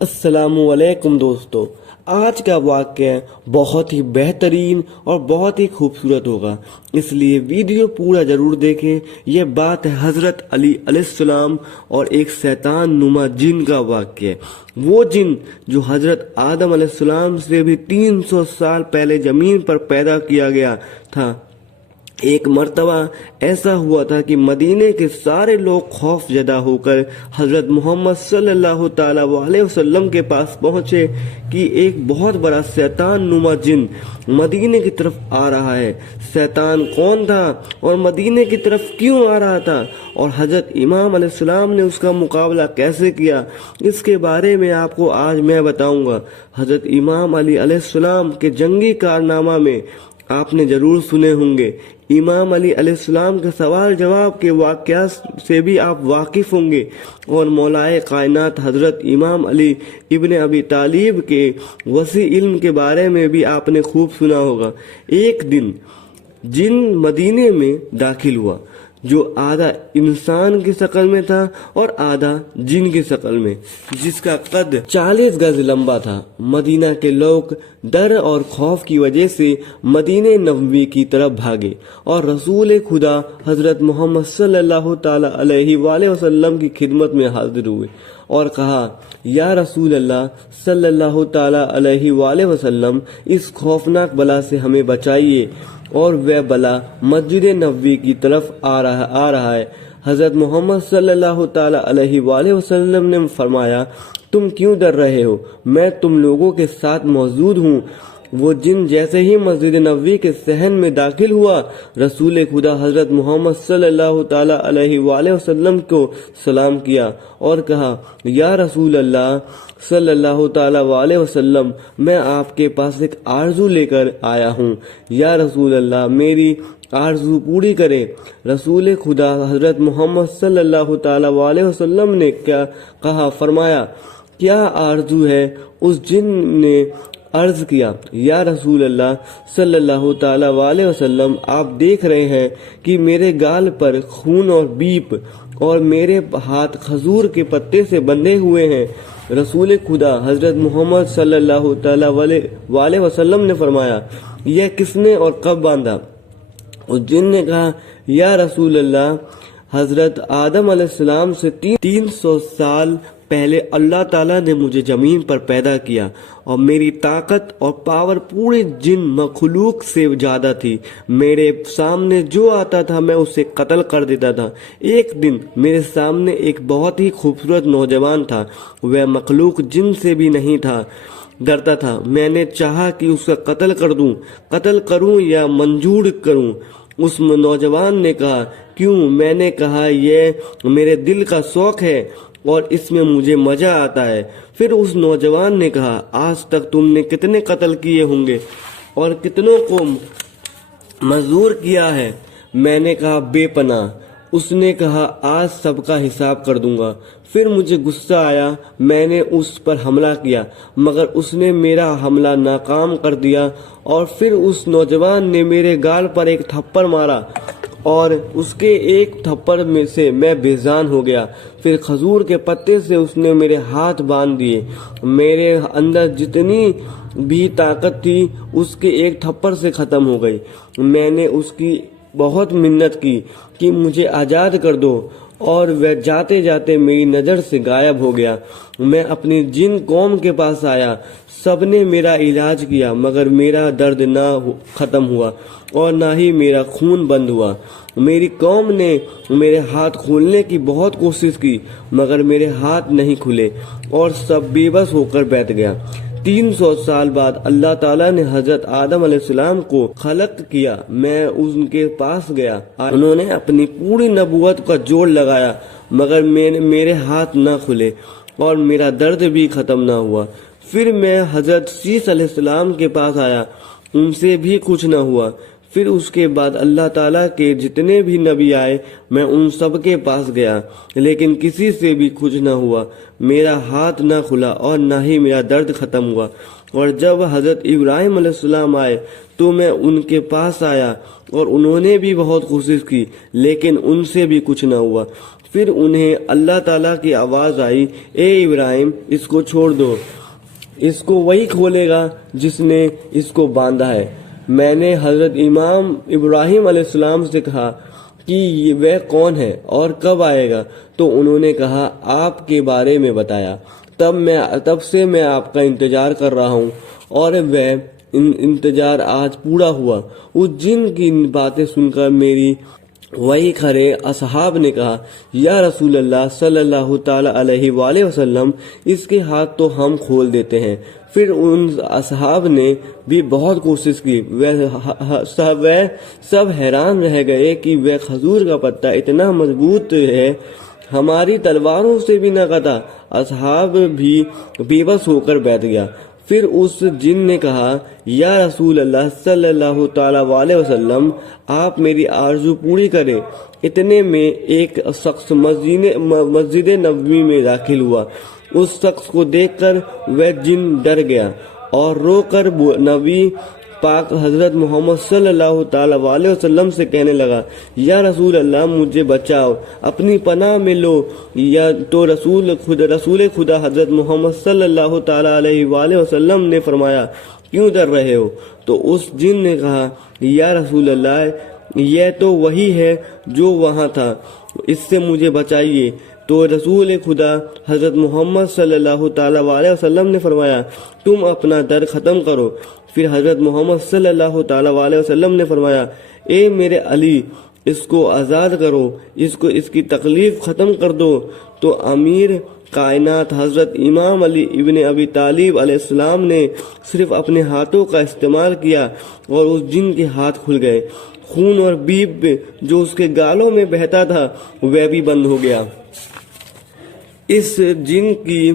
السلام علیکم دوستو، آج کا واقعہ بہت ہی بہترین اور بہت ہی خوبصورت ہوگا، اس لیے ویڈیو پورا ضرور دیکھیں۔ یہ بات ہے حضرت علی علیہ السلام اور ایک شیطان نما جن کا واقعہ۔ وہ جن جو حضرت آدم علیہ السلام سے بھی 300 سال پہلے زمین پر پیدا کیا گیا تھا۔ ایک مرتبہ ایسا ہوا تھا کہ مدینے کے سارے لوگ خوف زدہ ہو کر حضرت محمد صلی اللہ تعالی علیہ وسلم کے پاس پہنچے کہ ایک بہت بڑا شیطان نما جن مدینے کی طرف آ رہا ہے۔ شیطان کون تھا اور مدینے کی طرف کیوں آ رہا تھا، اور حضرت امام علیہ السلام نے اس کا مقابلہ کیسے کیا، اس کے بارے میں آپ کو آج میں بتاؤں گا۔ حضرت امام علی علیہ السلام کے جنگی کارنامہ میں آپ نے ضرور سنے ہوں گے۔ امام علی علیہ السلام کے سوال جواب کے واقعات سے بھی آپ واقف ہوں گے، اور مولائے کائنات حضرت امام علی ابن ابی طالب کے وسیع علم کے بارے میں بھی آپ نے خوب سنا ہوگا۔ ایک دن جن مدینے میں داخل ہوا جو آدھا انسان کی شکل میں تھا اور آدھا جن کی شکل میں، جس کا قد 40 گز لمبا تھا۔ مدینہ کے لوگ ڈر اور خوف کی وجہ سے مدینہ نبوی کی طرف بھاگے اور رسول خدا حضرت محمد صلی اللہ تعالی علیہ وآلہ وسلم کی خدمت میں حاضر ہوئے اور کہا، یا رسول اللہ صلی اللہ تعالی علیہ وآلہ وسلم، اس خوفناک بلا سے ہمیں بچائیے، اور وہ بلا مسجد نبوی کی طرف آ رہا ہے۔ حضرت محمد صلی اللہ تعالی علیہ وآلہ وسلم نے فرمایا، تم کیوں ڈر رہے ہو، میں تم لوگوں کے ساتھ موجود ہوں۔ وہ جن جیسے ہی مسجد نبوی کے صحن میں داخل ہوا، رسول خدا حضرت محمد صلی اللہ تعالی علیہ وآلہ وسلم کو سلام کیا اور کہا، یا رسول اللہ صلی اللہ تعالی علیہ وسلم، میں آپ کے پاس ایک آرزو لے کر آیا ہوں، یا رسول اللہ میری آرزو پوری کرے۔ رسول خدا حضرت محمد صلی اللہ تعالی علیہ وسلم نے کیا کہا، فرمایا، کیا آرزو ہے؟ اس جن نے عرض کیا، یا رسول اللہ صلی اللہ تعالی علیہ وسلم، آپ دیکھ رہے ہیں کہ میرے گال پر خون اور بیپ، اور میرے ہاتھ کھجور کے پتے سے بندھے ہوئے ہیں۔ رسول خدا حضرت محمد صلی اللہ تعالی علیہ وسلم نے فرمایا، یہ کس نے اور کب باندھا؟ اس جن نے کہا، یا رسول اللہ، حضرت آدم علیہ السلام سے 300 سال پہلے اللہ تعالیٰ نے مجھے زمین پر پیدا کیا، اور میری طاقت اور پاور پورے جن مخلوق سے زیادہ تھی۔ میرے سامنے جو آتا تھا میں اسے قتل کر دیتا تھا۔ ایک دن میرے سامنے ایک بہت ہی خوبصورت نوجوان تھا، وہ مخلوق جن سے بھی نہیں تھا، ڈرتا تھا۔ میں نے چاہا کہ اس کا قتل کروں یا منظور کروں۔ اس نوجوان نے کہا، کیوں؟ میں نے کہا، یہ میرے دل کا شوق ہے اور اس میں مجھے مزہ آتا ہے۔ پھر اس نوجوان نے کہا، آج تک تم نے کتنے قتل کیے ہوں گے اور کتنوں کو منظور کیا ہے؟ میں نے کہا، بے پناہ۔ اس نے کہا، آج سب کا حساب کر دوں گا۔ پھر مجھے غصہ آیا، میں نے اس پر حملہ کیا، مگر اس نے میرا حملہ ناکام کر دیا، اور پھر اس نوجوان نے میرے گال پر ایک تھپڑ مارا، اور اس کے ایک تھپڑ میں سے میں بے جان ہو گیا۔ پھر کھجور کے پتے سے اس نے میرے ہاتھ باندھ دیے۔ میرے اندر جتنی بھی طاقت تھی اس کے ایک تھپڑ سے ختم ہو گئی۔ میں نے اس کی بہت منت کی کہ مجھے آزاد کر دو، اور وہ جاتے جاتے میری نظر سے غائب ہو گیا۔ میں اپنی جن قوم کے پاس آیا، سب نے میرا علاج کیا، مگر میرا درد نہ ختم ہوا اور نہ ہی میرا خون بند ہوا۔ میری قوم نے میرے ہاتھ کھولنے کی بہت کوشش کی، مگر میرے ہاتھ نہیں کھلے، اور سب بے بس ہو کر بیٹھ گیا۔ 300 سال بعد اللہ تعالیٰ نے حضرت آدم علیہ السلام کو خلق کیا۔ میں ان کے پاس گیا، انہوں نے اپنی پوری نبوت کا جوڑ لگایا، مگر میرے ہاتھ نہ کھلے اور میرا درد بھی ختم نہ ہوا۔ پھر میں حضرت سیس علیہ السلام کے پاس آیا، ان سے بھی کچھ نہ ہوا۔ پھر اس کے بعد اللہ تعالیٰ کے جتنے بھی نبی آئے، میں ان سب کے پاس گیا، لیکن کسی سے بھی کچھ نہ ہوا۔ میرا ہاتھ نہ کھلا اور نہ ہی میرا درد ختم ہوا۔ اور جب حضرت ابراہیم علیہ السلام آئے تو میں ان کے پاس آیا، اور انہوں نے بھی بہت کوشش کی، لیکن ان سے بھی کچھ نہ ہوا۔ پھر انہیں اللہ تعالیٰ کی آواز آئی، اے ابراہیم اس کو چھوڑ دو، اس کو وہی کھولے گا جس نے اس کو باندھا ہے۔ میں نے حضرت امام ابراہیم علیہ السلام سے کہا کہ وہ کون ہے اور کب آئے گا؟ تو انہوں نے کہا آپ کے بارے میں بتایا۔ تب سے میں آپ کا انتظار کر رہا ہوں اور وہ انتظار آج پورا ہوا۔ اس جن کی باتیں سن کر میری وہی کھڑے اصحاب نے کہا، یا رسول اللہ صلی اللہ تعالی علیہ وآلہ وسلم، اس کے ہاتھ تو ہم کھول دیتے ہیں۔ پھر ان اصحاب نے بھی بہت کوشش کی، وہ سب حیران رہ گئے کہ وہ کھجور کا پتا اتنا مضبوط ہے، ہماری تلواروں سے بھی نہ کٹا۔ اصحاب بھی بے بس ہو کر بیٹھ گیا۔ پھر اس جن نے کہا، یا رسول اللہ صلی اللہ تعالی علیہ وسلم، آپ میری آرزو پوری کریں۔ اتنے میں ایک شخص مسجد نبوی میں داخل ہوا۔ اس شخص کو دیکھ کر وہ جن ڈر گیا اور رو کر نبی پاک حضرت محمد صلی اللہ تعالی علیہ وسلم سے کہنے لگا، یا رسول اللہ مجھے بچاؤ، اپنی پناہ میں لو۔ یا تو رسول خدا حضرت محمد صلی اللہ تعالی علیہ وآلہ وسلم نے فرمایا، کیوں ڈر رہے ہو؟ تو اس جن نے کہا، یا رسول اللہ یہ تو وہی ہے جو وہاں تھا، اس سے مجھے بچائیے۔ تو رسول خدا حضرت محمد صلی اللہ تعالی علیہ وسلم نے فرمایا، تم اپنا ڈر ختم کرو۔ پھر حضرت محمد صلی اللہ تعالی علیہ وسلم نے فرمایا، اے میرے علی، اس کو آزاد کرو، اس کی تکلیف ختم کر دو۔ تو امیر کائنات حضرت امام علی ابن ابی طالب علیہ السلام نے صرف اپنے ہاتھوں کا استعمال کیا اور اس جن کے ہاتھ کھل گئے۔ خون اور بیب جو اس کے گالوں میں بہتا تھا وہ بھی بند ہو گیا۔ اس جن کی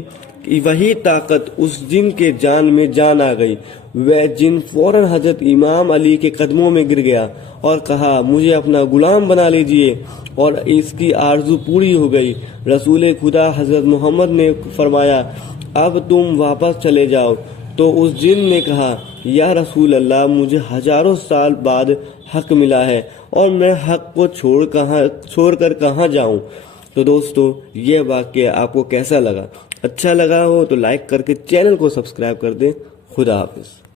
وہی طاقت اس جن کے جان میں جان آ گئی۔ وہ جن فوراً حضرت امام علی کے قدموں میں گر گیا اور کہا، مجھے اپنا غلام بنا لیجئے، اور اس کی آرزو پوری ہو گئی۔ رسول خدا حضرت محمد نے فرمایا، اب تم واپس چلے جاؤ۔ تو اس جن نے کہا، یا رسول اللہ مجھے ہزاروں سال بعد حق ملا ہے اور میں حق کو چھوڑ کر کہاں جاؤں؟ تو دوستو یہ واقعہ آپ کو کیسا لگا؟ اچھا لگا ہو تو لائک کر کے چینل کو سبسکرائب کر دیں۔ خدا حافظ۔